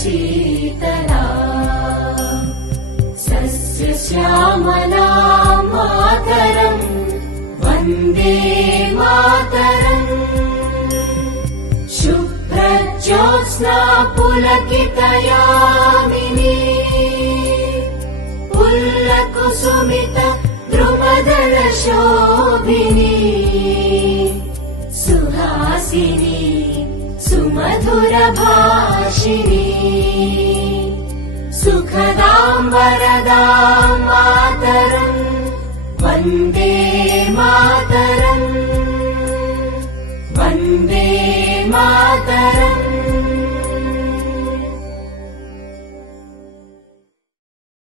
Sheetla सस्यश्यामला Mataram Vande Mataram शुभ्रज्योत्स्ना पुलकितयामिनी पुल्लकुसुमित द्रुमदलशोभिनी Suhasini सुमधुरभाषिणी सुखदां वरदां Mataram Vande Mataram Vande Mataram.